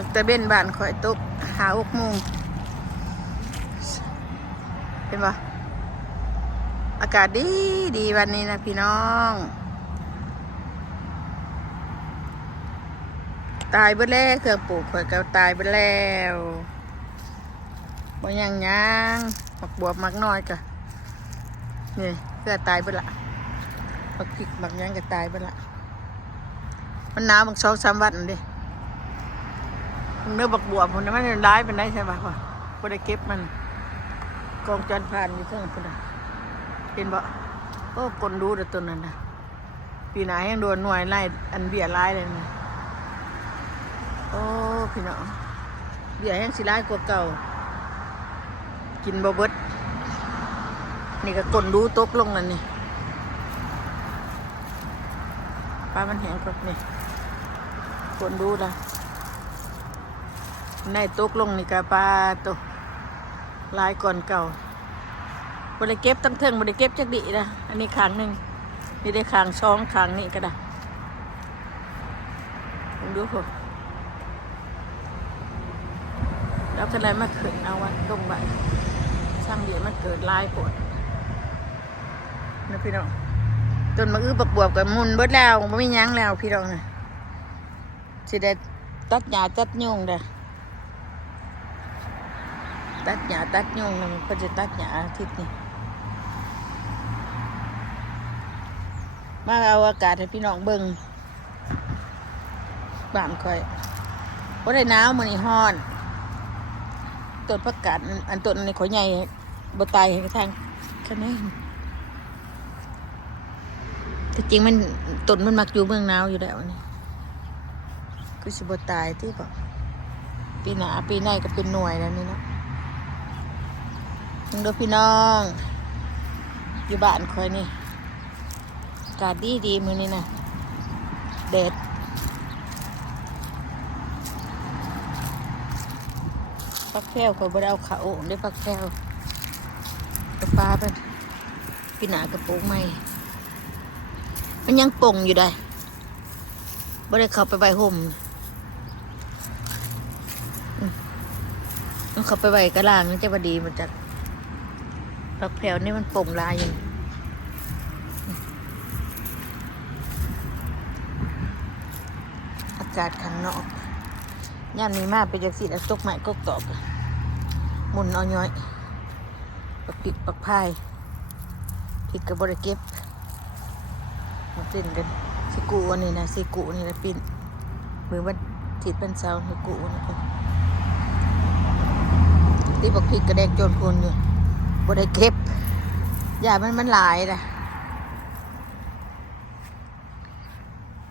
มันตะเบ็นบ้านข่อยตก5-6 โมงเห็นปะอากาศดีดีวันนี้นะพี่น้องตายไปแล้วเครื่องปลูกข่อยก็ตายไปแล้วบ่ยังหมักบวบหมักน้อยกะนี่เพื่อตายไปละหมักพริกหมักยังก็ตายไปละมันหนาวบาง2-3 วันดิเนื้อบักบวบมันไม่ได้ร้ายเป็นไรใช่ปะพ่อพอได้เก็บมันกองจานผ่านอยู่เครื่องพุ่นเห็นบ่โอ้คนดูแต่ต้นนั้นนะปีหน้ายังโดนหน่วยไล่อันเบี้ยร้ายเลยนะโอ้พี่น้องเบี้ยยังสิร้ายกว่าเก่ากินบ่เบิดนี่ก็คนดูตกลงนั่นนี่ปลามันแห้งครับนี่คนดูละในตกลงนี่ก็ปลาตัวลายก่อนเก่าบริเก็บตั้งเทิงบริเก็บจักดีนะอันนี้ขางหนึ่งนี่ได้ขางช่องขางนี่ก็ได้ผมดูผมแล้วทนายมาขึ้นเอาวัดลงไปช่างเดียมันเกิดลายปวดนะพี่น้องจนมาบักบวบกับมุนเบิดแล้วไม่ยั้งแล้วพี่น้องนะสิได้ตัดหญ้าตัดยุงเด้อตัดหญ้าตัดยุงนะมันก็จะตัดหญ้าอาทิตย์นี้มาเอาอากาศให้พี่น้องเบิ่งบ้านค่อยเพราะได้หนาวมันนี่ฮ้อนต้นผักกาดอันต้นในขอใหญ่บ่ตายให้ทางแค่นี้แต่จริงมันต้นมันมักอยู่เมืองหนาวอยู่แล้วนี่คือสิบ่ตายที่บอกปีหน้าปีในก็เป็นหน่วยแล้วนี่เนาะดูพี่น้องอยู่บ้านคอยนี่อากาศดีมื้อนี้นะแดดปักแพรวเขาบ่ได้เอาขาโอ่งได้ปักแพรวกระปลาเป็นปีหน้ากระปุกใหม่มันยังป่งอยู่ได้บ่ได้เข้าไปใบห่มมันเข้าไปใบกระล่างนี่จะพอดีมันจะปักแพรวนี่มันป่งลายอยู่อากาศข้างนอกย่านนี้มากไปจากสีแล้วตกไม้ก็ตอบหมุนเอาย้อยปักปิดปักพายผิดกับบริเก็บมาเต้นกันสิกูอันนี้นะสิกูนี่นะปิ่นมือวันถิดเป็นเสาสิกูนะครับที่ปักผิดกระแดกโจนพลอยู่บริเก็บอย่ามันหลายนะ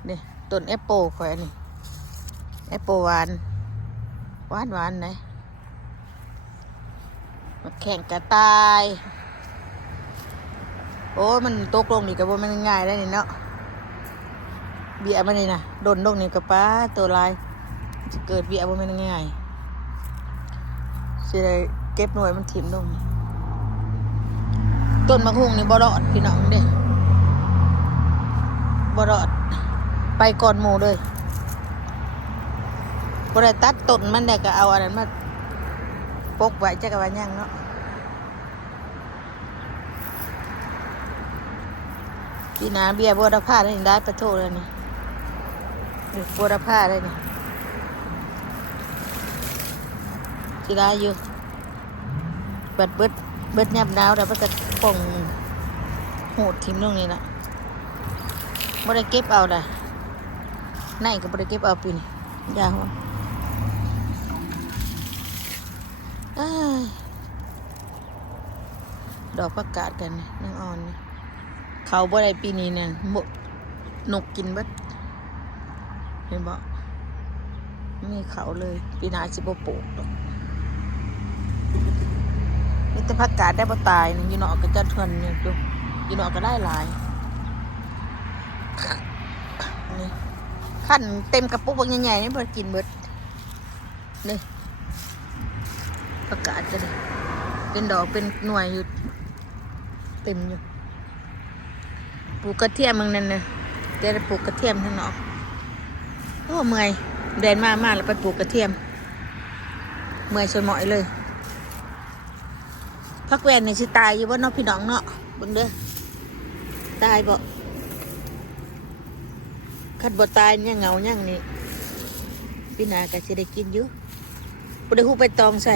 นี่ต้นแอปเปิลข่อยนี่แอปเปิลหวานนะมาแข่งกระต่ายโอ้มันตกลงนี่กับว่ามันง่ายได้นี่เนาะเบี้ยมันนี่นะโดนลงนี่กับป้าตัวลายจะเกิดเบี้ยว่ามันง่ายสิได้เก็บหน่วยมันถิ่มลงต้นมะฮุ่งนี่บ่รอดพี่น้องเด้บ่รอดไปก่อนหมู่เลยบ่ได้ตัดต้นมันได้ก็เอาอันนั้นมาปกไว้จักว่ายังเนาะพี่นาเบี้ยบัวดาผ้าได้ได้ประโทษเลยนี่บัวดาผ้าได้นี่สิได้อยู่เบิดยับหนาวแล้วมันก็ป่องโหดทิ่มลงนี่ล่ะบ่ได้เก็บเอาได้ไหนก็บ่ได้เก็บเอาปีนี้ยาวดอกประกาศกันนั่งอ่อนเขาบ่ได้ปีนี้เนี่ยนกกินบัดเห็นบ่ไม่เขาเลยปีหน้าสิบ่ปลูกดอกมีแต่ประกาศได้บ่ตายอยู่เนาะก็จะทนอยู่เนาะก็ได้หลายนี่ขั้นเต็มกระปุกบางใหญ่ๆนี่บ่กินเบิดนี่ประกาศกันเป็นดอกเป็นหน่วยอยู่เต็มอยู่ปลูกกระเทียมมึงนั่นนะแต่ปลูกกระเทียมทั้งนอกโอ้เมื่อย แดนมาแล้วไปปลูกกระเทียมเมื่อยสมอยเลยพักแวนนี่สิตายอยู่บ่เนาะพี่น้องเนาะเบิ่งเด้อตายบ่คันบ่ตายยังเหงายังนี่พี่นาก็สิได้กินอยู่บ่ได้ฮู้ไปตองใส่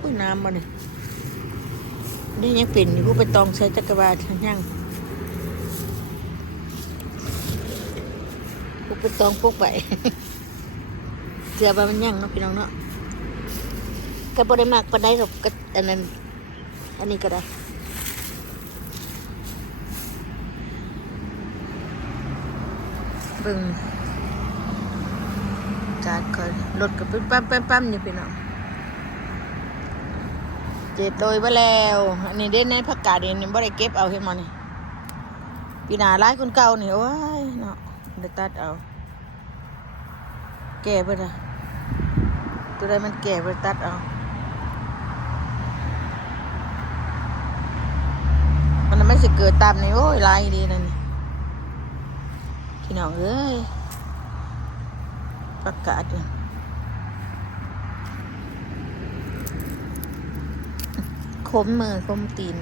อุ้ยน้ำบ่นี่นี่ยังเป็นอยู่ฮู้ไปตองใส่จักรวาลยังฮู้ไปตองพวกไป เสือบ่มันยังเนาะพี่น้องเนาะก็บ่ได้มากปานใดหรอกก็อันนั้นอันนี้ก็ได้เบิ่งการคอยรถก็เป็นปั๊มอยู่พี่น้องเจ็บโดยบ่แล้วอันนี้เด่นในผักกาดนี่บ่ได้เก็บเอาเห็นบ่นี่ปีหน้าหลายคนเก่านี่โอ้ยเนาะได้ตัดเอาแก่เบิดอ่ะตัวใดมันแก่บ่ได้ตัดเอามันไม่สิเกิดตามนี่โอ้ยหลายดีนั่นนี่พี่น้องเอ้ยผักกาดนี่คมมือคมตีน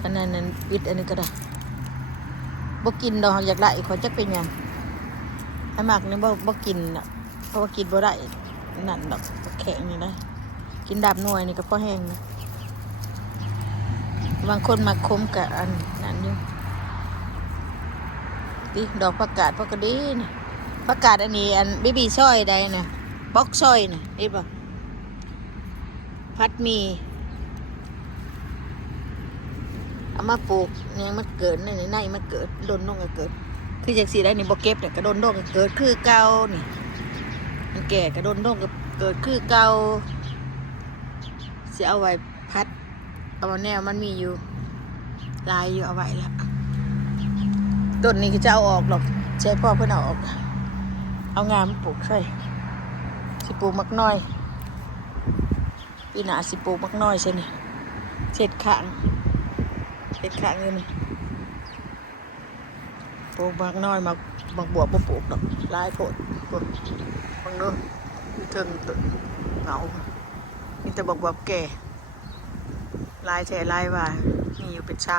ขนาดนั้นปิดอันนี้ก็ได้บ่กินดอกอยากได้ขอจักเป็นหยังให้มากนี่บ่กินน่ะเพราะว่ากินบ่ได้นั่นดอกแข็งนี่ได้กินดาบหน่วยนี่ก็พอแห้งนะบางคนมาคมกับอันนั้นอยู่ดิดอกผักกาดพวกก็ดีนี่ผักกาดอันนี้อันบีซอยได้น่ะบ็อกซอยน่ะนี่บ่พัดมีเอามาปลูกเนี่ยมันเกิดในมันเกิดโดนน้องก็เกิดคือจากสีได้นี่บ่เก็บเนี่ยกระโดนน้องก็เกิดคือเก่านี่มันแก่กระโดนน้องก็เกิดคือเก่าสิเอาไว้พัดเอาแนวมันมีอยู่ลายอยู่เอาไว้ละต้นนี้ก็จะเอาออกหรอกใช้พ่อเพื่อนเอาออกเอางามปลูกใช่สิปลูกมักน้อยปีหน้าสิปลูกมักน้อยใช่ไหมเช็ดข้างเลยนี่ปลูกมักน้อยมาบางบวบบ่ปลูกดอกลายโพดปลูกบางนู้นเทิงต้นเหงามีแต่บวบแก่ลายแฉลายว่ามีอยู่เป็นเช้า